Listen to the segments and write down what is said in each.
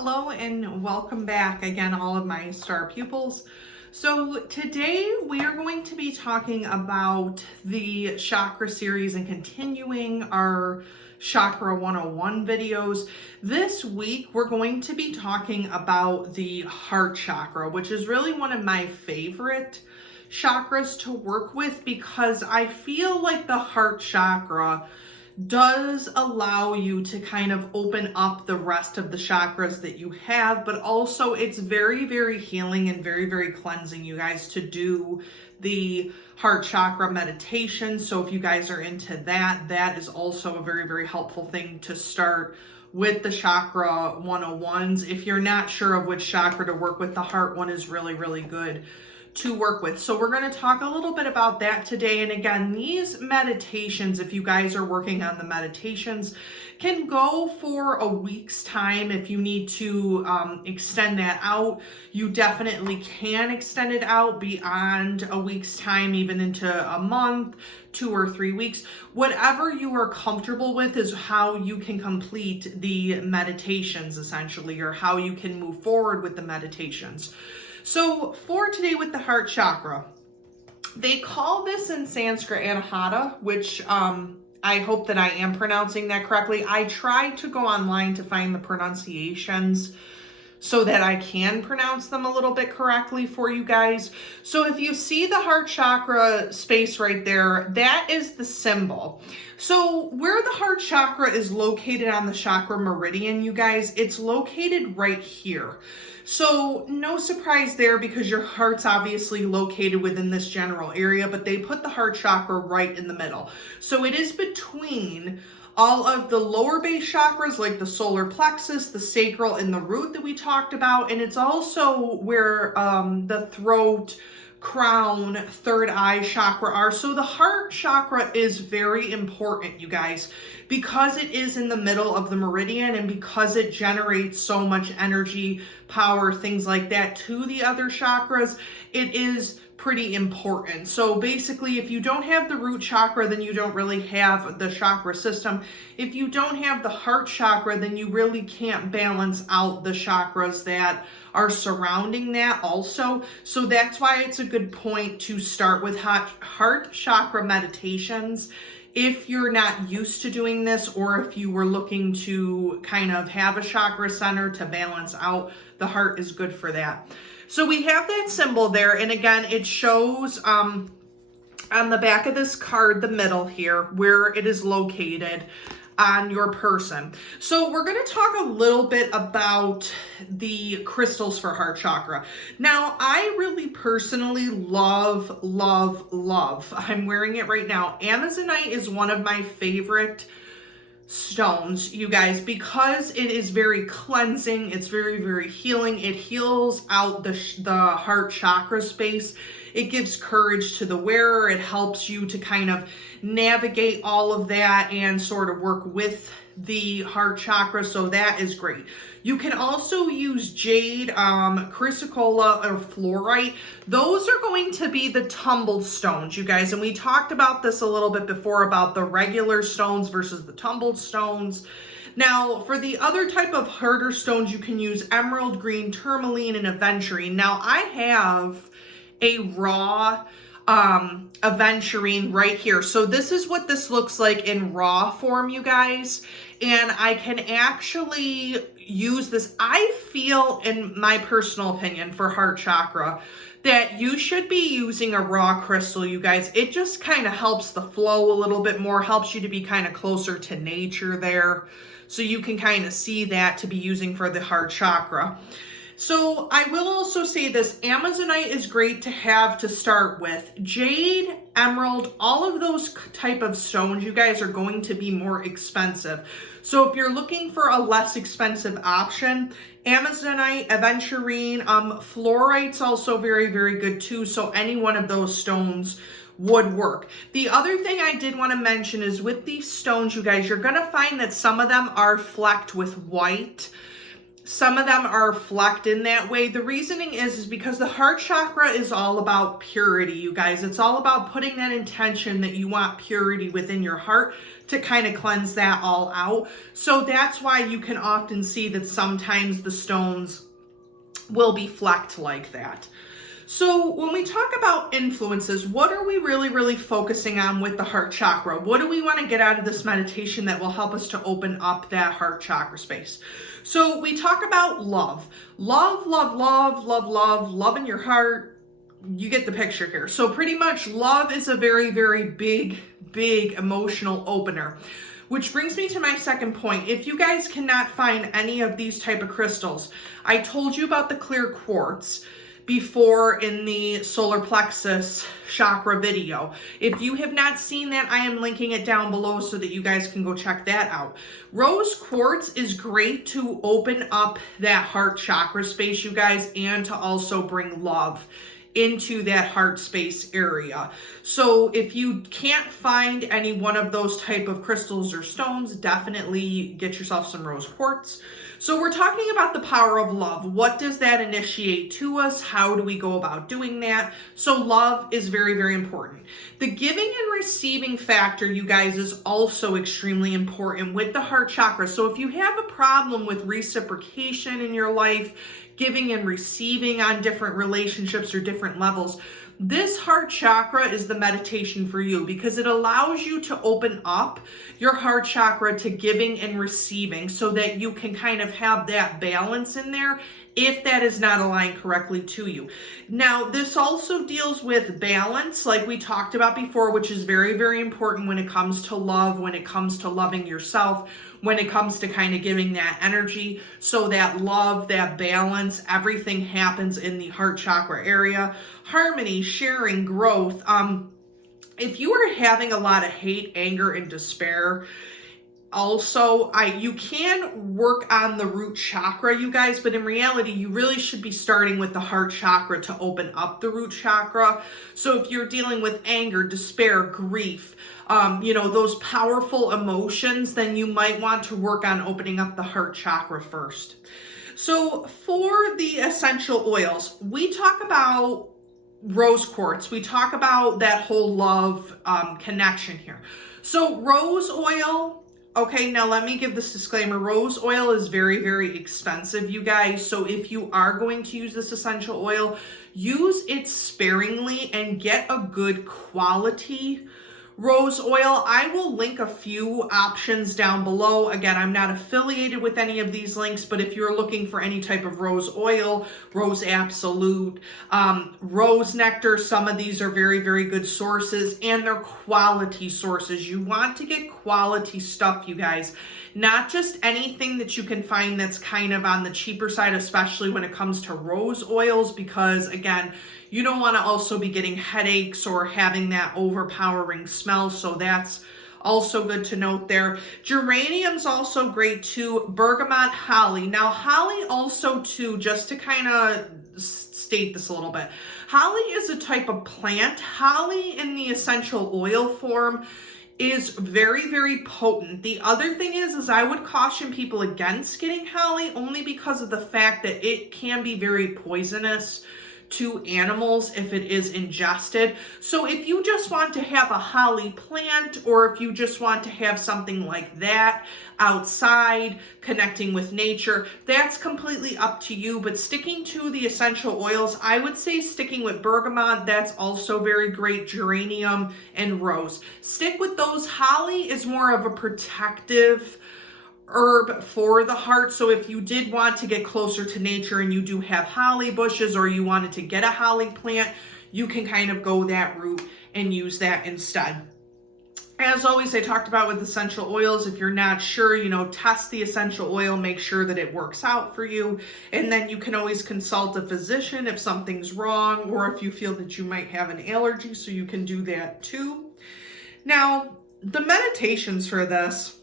Hello and welcome back again, all of my star pupils. So today we are going to be talking about the chakra series and continuing our Chakra 101 videos. This week we're going to be talking about the heart chakra, which is really one of my favorite chakras to work with because I feel like the heart chakra does allow you to kind of open up the rest of the chakras that you have, but also it's very, very healing and very, very cleansing, you guys, to do the heart chakra meditation. So if you guys are into that, that is also a very, very helpful thing to start with the chakra 101s. If you're not sure of which chakra to work with, the heart one is really, really good to work with. So we're going to talk a little bit about that today. And again, these meditations, if you guys are working on the meditations, can go for a week's time. If you need to extend that out, you definitely can extend it out beyond a week's time, even into a month, 2 or 3 weeks. Whatever you are comfortable with is how you can complete the meditations, essentially, or how you can move forward with the meditations. So for today with the heart chakra, they call this in Sanskrit Anahata, which I hope that I am pronouncing that correctly. I tried to go online to find the pronunciations so that I can pronounce them a little bit correctly for you guys. So if you see the heart chakra space right there, that is the symbol. So where the heart chakra is located on the chakra meridian, you guys, it's located right here. So no surprise there because your heart's obviously located within this general area, but they put the heart chakra right in the middle. So it is between all of the lower base chakras like the solar plexus, the sacral, and the root that we talked about. And it's also where the throat, crown, third eye chakra are. So the heart chakra is very important, you guys, because it is in the middle of the meridian and because it generates so much energy, power, things like that to the other chakras. It is pretty important. So basically, if you don't have the root chakra, then you don't really have the chakra system. If you don't have the heart chakra, then you really can't balance out the chakras that are surrounding that also. So that's why it's a good point to start with heart chakra meditations. If you're not used to doing this, or if you were looking to kind of have a chakra center to balance out, the heart is good for that. So we have that symbol there, and again, it shows on the back of this card, the middle here, where it is located on your person. So we're going to talk a little bit about the crystals for heart chakra. Now, I really personally love, I'm wearing it right now. Amazonite is one of my favorite stones, you guys, because it is very cleansing. It's very, very healing. It heals out the heart chakra space. It gives courage to the wearer. It helps you to kind of navigate all of that and sort of work with the heart chakra. So that is great. You can also use jade, chrysocolla, or fluorite. Those are going to be the tumbled stones, you guys. And we talked about this a little bit before about the regular stones versus the tumbled stones. Now, for the other type of harder stones, you can use emerald green, tourmaline, and aventurine. Now, I have a raw aventurine right here. So this is what this looks like in raw form, you guys. And I can actually use this. I feel, in my personal opinion, for heart chakra, that you should be using a raw crystal, you guys. It just kind of helps the flow a little bit more, helps you to be kind of closer to nature there. So you can kind of see that to be using for the heart chakra. So I will also say this, Amazonite is great to have to start with. Jade, emerald, all of those type of stones, you guys, are going to be more expensive. So if you're looking for a less expensive option, Amazonite, aventurine, fluorite's also very, very good too. So any one of those stones would work. The other thing I did want to mention is with these stones, you guys, you're going to find that some of them are flecked with white. Some of them are flecked in that way. The reasoning is because the heart chakra is all about purity, you guys. It's all about putting that intention that you want purity within your heart to kind of cleanse that all out. So that's why you can often see that sometimes the stones will be flecked like that. So when we talk about influences, what are we really focusing on with the heart chakra? What do we want to get out of this meditation that will help us to open up that heart chakra space? So we talk about love. Love in your heart. You get the picture here. So pretty much love is a very big emotional opener. Which brings me to my second point. If you guys cannot find any of these type of crystals, I told you about the clear quartz before in the solar plexus chakra video. If you have not seen that, I am linking it down below so that you guys can go check that out. Rose quartz is great to open up that heart chakra space, you guys, and to also bring love into that heart space area. So if you can't find any one of those type of crystals or stones, definitely get yourself some rose quartz. So we're talking about the power of love. What does that initiate to us? How do we go about doing that? So love is very important. The giving and receiving factor, you guys, is also extremely important with the heart chakra. So if you have a problem with reciprocation in your life, giving and receiving on different relationships or different levels, this heart chakra is the meditation for you because it allows you to open up your heart chakra to giving and receiving so that you can kind of have that balance in there if that is not aligned correctly to you. Now, this also deals with balance, like we talked about before, which is very important when it comes to love, when it comes to loving yourself, when it comes to kind of giving that energy. So that love, that balance, everything happens in the heart chakra area. Harmony, sharing, growth. If you are having a lot of hate, anger, and despair, also, you can work on the root chakra, you guys, but in reality, you really should be starting with the heart chakra to open up the root chakra. So if you're dealing with anger, despair, grief, those powerful emotions, then you might want to work on opening up the heart chakra first. So for the essential oils, we talk about rose quartz. We talk about that whole love connection here. So rose oil. Okay, now let me give this disclaimer. Rose oil is very expensive, you guys. So if you are going to use this essential oil, use it sparingly and get a good quality rose oil. I will link a few options down below. Again, I'm not affiliated with any of these links, but if you're looking for any type of rose oil, rose absolute, rose nectar, some of these are very good sources, and they're quality sources. You want to get quality stuff, you guys. Not just anything that you can find that's kind of on the cheaper side, especially when it comes to rose oils, because again, you don't want to also be getting headaches or having that overpowering smell. So that's also good to note there. Geranium's also great too. Bergamot, holly. Now holly also too, just to kind of state this a little bit. Holly is a type of plant. Holly in the essential oil form is very potent. The other thing is I would caution people against getting holly only because of the fact that it can be very poisonous to animals if it is ingested. So if you just want to have a holly plant, or if you just want to have something like that outside connecting with nature, that's completely up to you. But sticking to the essential oils, I would say sticking with bergamot, that's also very great, geranium and rose. Stick with those. Holly is more of a protective herb for the heart. So if you did want to get closer to nature and you do have holly bushes, or you wanted to get a holly plant, you can kind of go that route and use that instead. As always, I talked about with essential oils, if you're not sure, test the essential oil, make sure that it works out for you. And then you can always consult a physician if something's wrong, or if you feel that you might have an allergy, so you can do that too. Now, the meditations for this,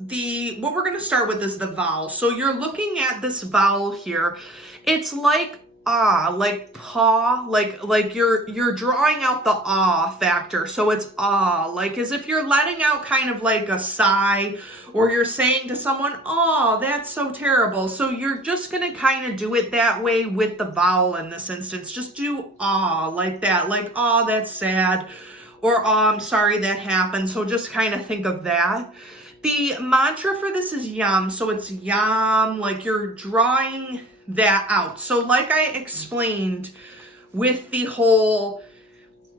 what we're going to start with is the vowel. So you're looking at this vowel here. It's like ah, like paw, like you're drawing out the ah factor. So it's ah, like as if you're letting out kind of like a sigh, or you're saying to someone, oh, that's so terrible. So you're just going to kind of do it that way with the vowel in this instance. Just do ah like that, like, oh, that's sad, or oh, I'm sorry that happened. So just kind of think of that. The mantra for this is yam. So it's yam, like you're drawing that out. So like I explained with the whole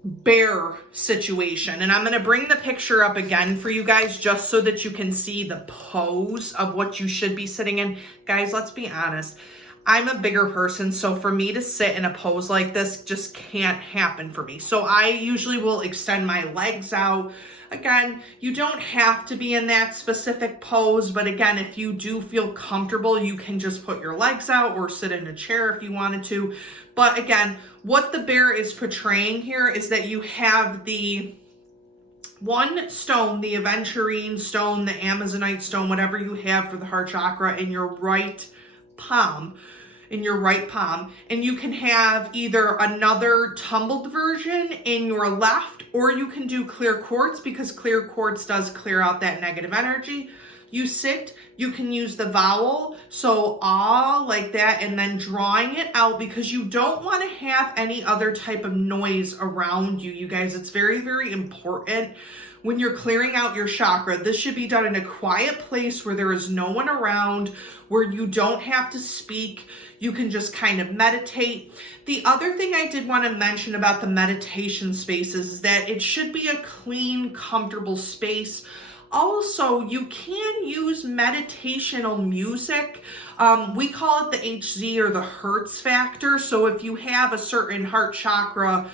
bear situation, and I'm going to bring the picture up again for you guys just so that you can see the pose of what you should be sitting in. Guys, let's be honest. I'm a bigger person, so for me to sit in a pose like this just can't happen for me. So I usually will extend my legs out. Again, you don't have to be in that specific pose, but again, if you do feel comfortable, you can just put your legs out or sit in a chair if you wanted to. But again, what the bear is portraying here is that you have the one stone, the aventurine stone, the amazonite stone, whatever you have for the heart chakra, in your right palm. And you can have either another tumbled version in your left, or you can do clear quartz, because clear quartz does clear out that negative energy. You sit, you can use the vowel, so ah, like that, and then drawing it out, because you don't want to have any other type of noise around you, you guys. It's very, very important when you're clearing out your chakra. This should be done in a quiet place where there is no one around, where you don't have to speak. You can just kind of meditate. The other thing I did want to mention about the meditation spaces is that it should be a clean, comfortable space. Also, you can use meditational music. We call it the HZ, or the Hertz factor. So if you have a certain heart chakra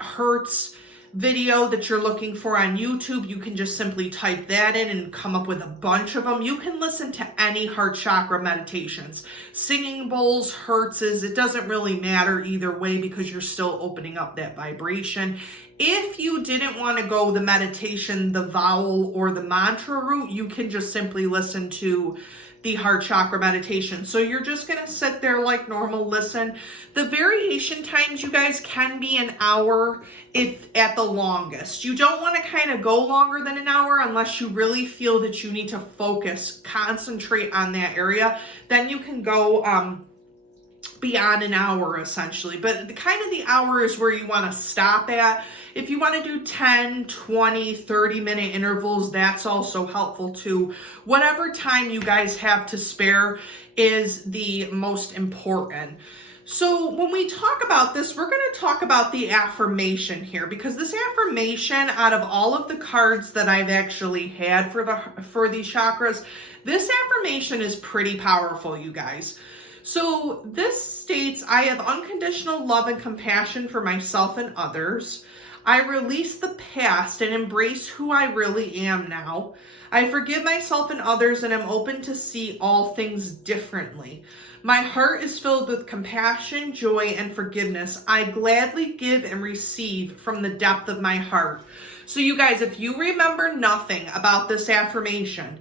Hertz video that you're looking for on YouTube, you can just simply type that in and come up with a bunch of them. You can listen to any heart chakra meditations, singing bowls, Hertzes, it doesn't really matter either way, because you're still opening up that vibration. If you didn't want to go the meditation, the vowel, or the mantra route, you can just simply listen to the heart chakra meditation. So you're just going to sit there like normal, listen. The variation times, you guys, can be an hour if at the longest. You don't want to kind of go longer than an hour unless you really feel that you need to focus, concentrate on that area. Then you can go beyond an hour essentially, but the hour is where you want to stop at. If you want to do 10, 20, 30-minute intervals, that's also helpful too. Whatever time you guys have to spare is the most important. So when we talk about this, we're going to talk about the affirmation here, because this affirmation, out of all of the cards that I've actually had for these chakras, this affirmation is pretty powerful, you guys. So this states, I have unconditional love and compassion for myself and others. I release the past and embrace who I really am now. I forgive myself and others and am open to see all things differently. My heart is filled with compassion, joy, and forgiveness. I gladly give and receive from the depth of my heart. So you guys, if you remember nothing about this affirmation,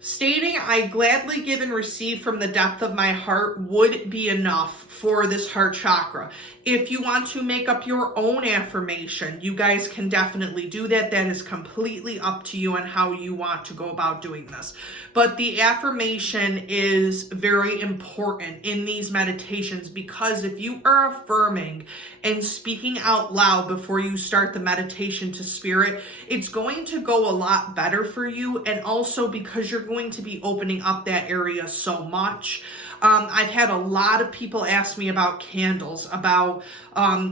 stating I gladly give and receive from the depth of my heart would be enough for this heart chakra. If you want to make up your own affirmation, you guys can definitely do that. That is completely up to you on how you want to go about doing this. But the affirmation is very important in these meditations, because if you are affirming and speaking out loud before you start the meditation to spirit, it's going to go a lot better for you. And also because you're going to be opening up that area so much. I've had a lot of people ask me about candles, about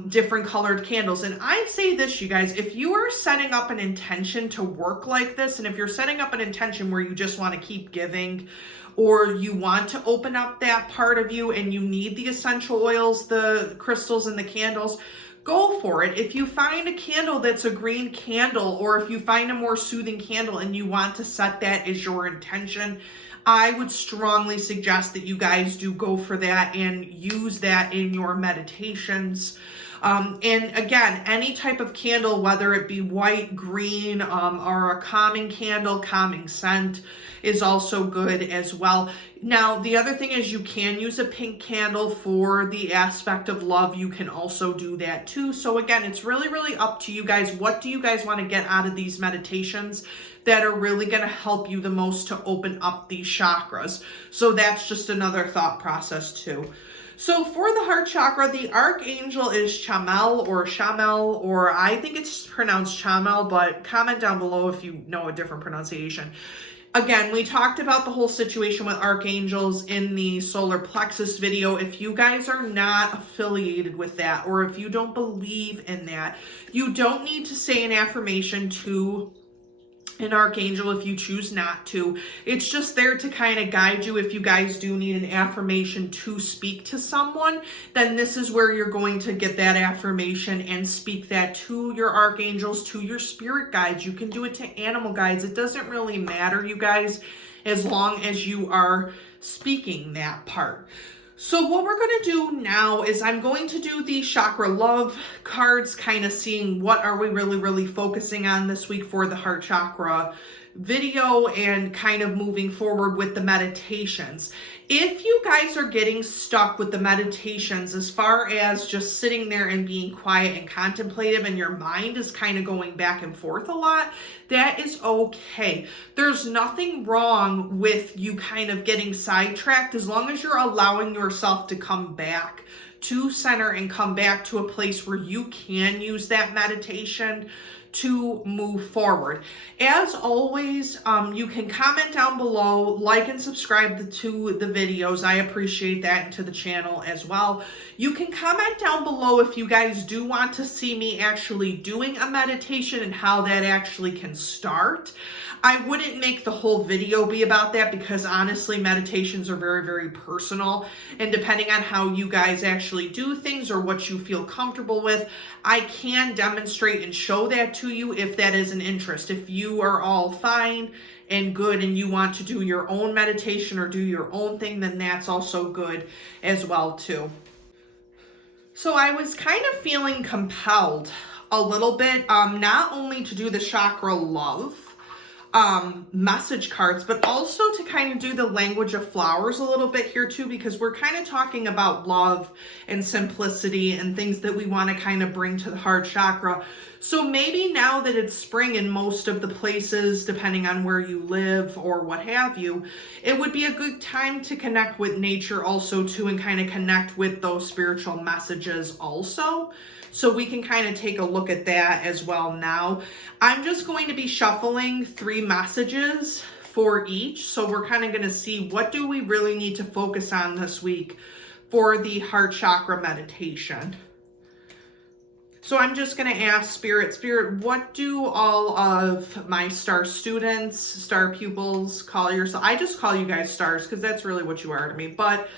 different colored candles. And I say this, you guys, if you are setting up an intention to work like this, and if you're setting up an intention where you just want to keep giving, or you want to open up that part of you and you need the essential oils, the crystals, and the candles, go for it. If you find a candle that's a green candle, or if you find a more soothing candle and you want to set that as your intention, I would strongly suggest that you guys do go for that and use that in your meditations. And again, any type of candle, whether it be white, green, or a calming candle, calming scent, is also good as well. Now, the other thing is you can use a pink candle for the aspect of love. You can also do that too. So again, it's really, really up to you guys. What do you guys want to get out of these meditations that are really going to help you the most to open up these chakras? So that's just another thought process too. So for the heart chakra, the Archangel is Chamel or Shamel, or I think it's pronounced Chamel, but comment down below if you know a different pronunciation. Again, we talked about the whole situation with archangels in the solar plexus video. If you guys are not affiliated with that, or if you don't believe in that, you don't need to say an affirmation to an archangel if you choose not to. It's just there to kind of guide you. If you guys do need an affirmation to speak to someone, then this is where you're going to get that affirmation and speak that to your archangels, to your spirit guides. You can do it to animal guides. It doesn't really matter, you guys, as long as you are speaking that part. So what we're going to do now is I'm going to do the chakra love cards, kind of seeing what are we really, really focusing on this week for the heart chakra video, and kind of moving forward with the meditations. If you guys are getting stuck with the meditations as far as just sitting there and being quiet and contemplative, and your mind is kind of going back and forth a lot, that is okay. There's nothing wrong with you kind of getting sidetracked as long as you're allowing yourself to come back to center and come back to a place where you can use that meditation to move forward. As always, you can comment down below, like and subscribe to the videos. I appreciate that, and to the channel as well. You can comment down below if you guys do want to see me actually doing a meditation and how that actually can start. I wouldn't make the whole video be about that because honestly, meditations are very, very personal. And depending on how you guys actually do things or what you feel comfortable with, I can demonstrate and show that to you if that is an interest. If you are all fine and good and you want to do your own meditation or do your own thing, then that's also good as well too. So I was kind of feeling compelled a little bit, not only to do the chakra love message cards, but also to kind of do the language of flowers a little bit here too, because we're kind of talking about love and simplicity and things that we want to kind of bring to the heart chakra. So maybe now that it's spring in most of the places, depending on where you live or what have you, it would be a good time to connect with nature also too, and kind of connect with those spiritual messages also. So we can kind of take a look at that as well now. I'm just going to be shuffling 3 messages for each. So we're kind of going to see what do we really need to focus on this week for the heart chakra meditation. So I'm just going to ask Spirit, what do all of my star students, star pupils call yourself? I just call you guys stars because that's really what you are to me. But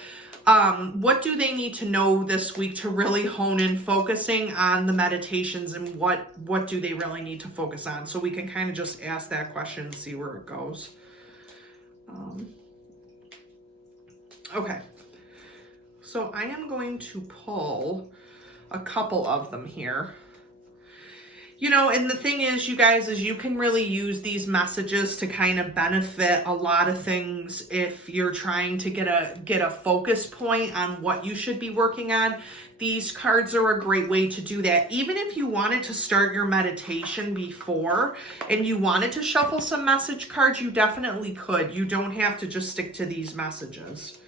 what do they need to know this week to really hone in focusing on the meditations, and what do they really need to focus on? So we can kind of just ask that question and see where it goes. Okay. So I am going to pull a couple of them here. You know, and the thing is, you guys, is you can really use these messages to kind of benefit a lot of things if you're trying to get a focus point on what you should be working on. These cards are a great way to do that. Even if you wanted to start your meditation before and you wanted to shuffle some message cards, you definitely could. You don't have to just stick to these messages.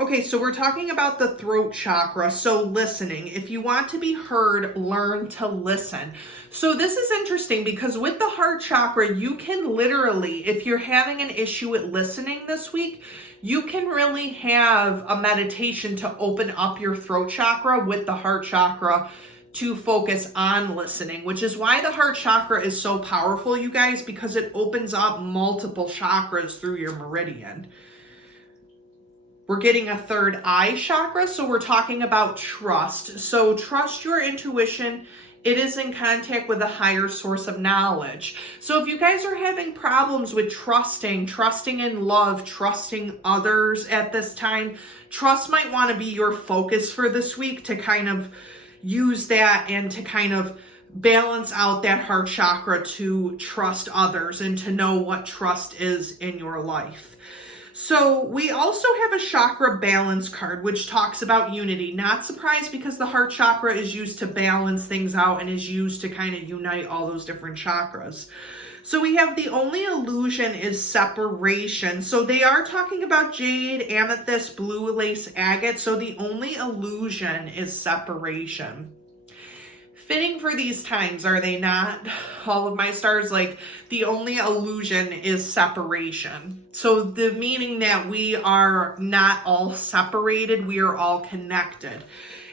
Okay, so we're talking about the throat chakra, so listening. If you want to be heard, learn to listen. So this is interesting because with the heart chakra, you can literally, if you're having an issue with listening this week, you can really have a meditation to open up your throat chakra with the heart chakra to focus on listening, which is why the heart chakra is so powerful, you guys, because it opens up multiple chakras through your meridian. We're getting a third eye chakra, so we're talking about trust. So trust your intuition. It is in contact with a higher source of knowledge. So if you guys are having problems with trusting in love, trusting others at this time, trust might want to be your focus for this week to kind of use that and to kind of balance out that heart chakra to trust others and to know what trust is in your life. So we also have a chakra balance card, which talks about unity. Not surprised, because the heart chakra is used to balance things out and is used to kind of unite all those different chakras. So we have the only illusion is separation. So they are talking about jade, amethyst, blue lace, agate. So the only illusion is separation. Fitting for these times, are they not? All of my stars, like, the only illusion is separation. So the meaning that we are not all separated, we are all connected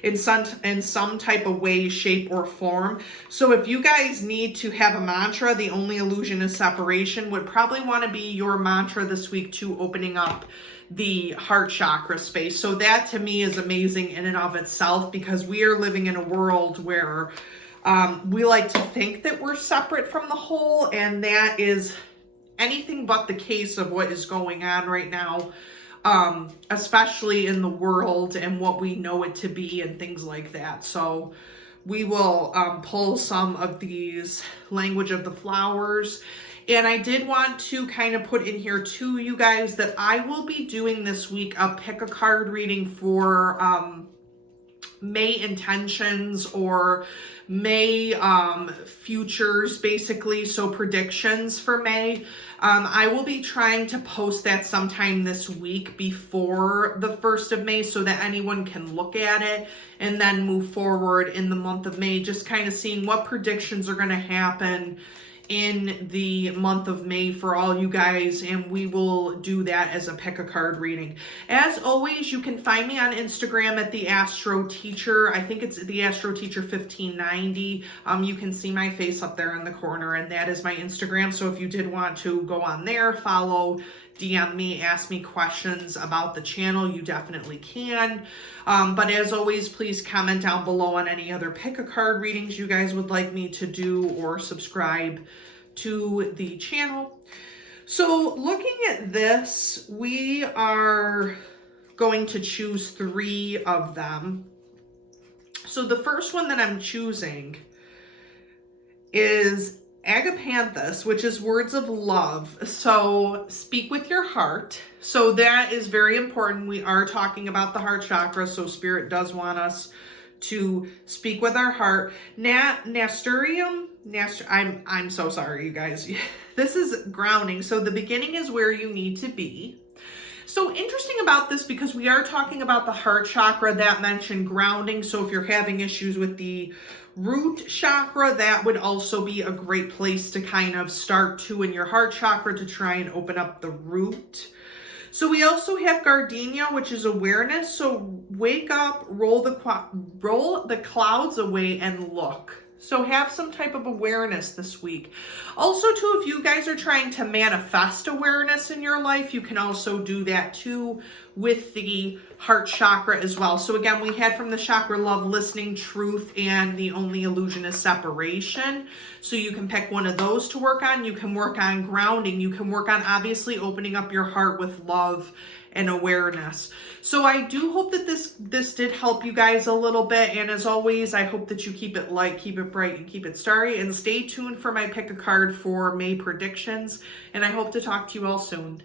in some type of way, shape, or form. So if you guys need to have a mantra, the only illusion is separation would probably want to be your mantra this week to opening up the heart chakra space. So that to me is amazing in and of itself, because we are living in a world where we like to think that we're separate from the whole, and that is anything but the case of what is going on right now, especially in the world and what we know it to be and things like that. So we will pull some of these language of the flowers. And I did want to kind of put in here too, you guys, that I will be doing this week a pick a card reading for May intentions or May futures, basically. So predictions for May. I will be trying to post that sometime this week before the 1st of May so that anyone can look at it and then move forward in the month of May, just kind of seeing what predictions are going to happen in the month of May for all you guys, and we will do that as a pick a card reading. As always, you can find me on Instagram at the Astro Teacher. I think it's the Astro Teacher 1590. You can see my face up there in the corner, and that is my Instagram. So if you did want to go on there, follow, DM me, ask me questions about the channel, you definitely can. But as always, please comment down below on any other pick a card readings you guys would like me to do, or subscribe to the channel. So looking at this, we are going to choose 3 of them. So the first one that I'm choosing is Agapanthus, which is words of love. So speak with your heart. So that is very important. We are talking about the heart chakra, so Spirit does want us to speak with our heart. Nasturtium, I'm so sorry, you guys. This is grounding. So the beginning is where you need to be. So interesting about this, because we are talking about the heart chakra, that mentioned grounding. So if you're having issues with the root chakra, that would also be a great place to kind of start to in your heart chakra to try and open up the root. So we also have gardenia, which is awareness. So wake up, roll the clouds away and look. So have some type of awareness this week. Also too, if you guys are trying to manifest awareness in your life, you can also do that too with the heart chakra as well. So again, we had from the chakra love, listening, truth, and the only illusion is separation. So you can pick one of those to work on. You can work on grounding. You can work on obviously opening up your heart with love and awareness. So I do hope that this did help you guys a little bit. And as always, I hope that you keep it light, keep it bright, and keep it starry. And stay tuned for my pick a card for May predictions. And I hope to talk to you all soon.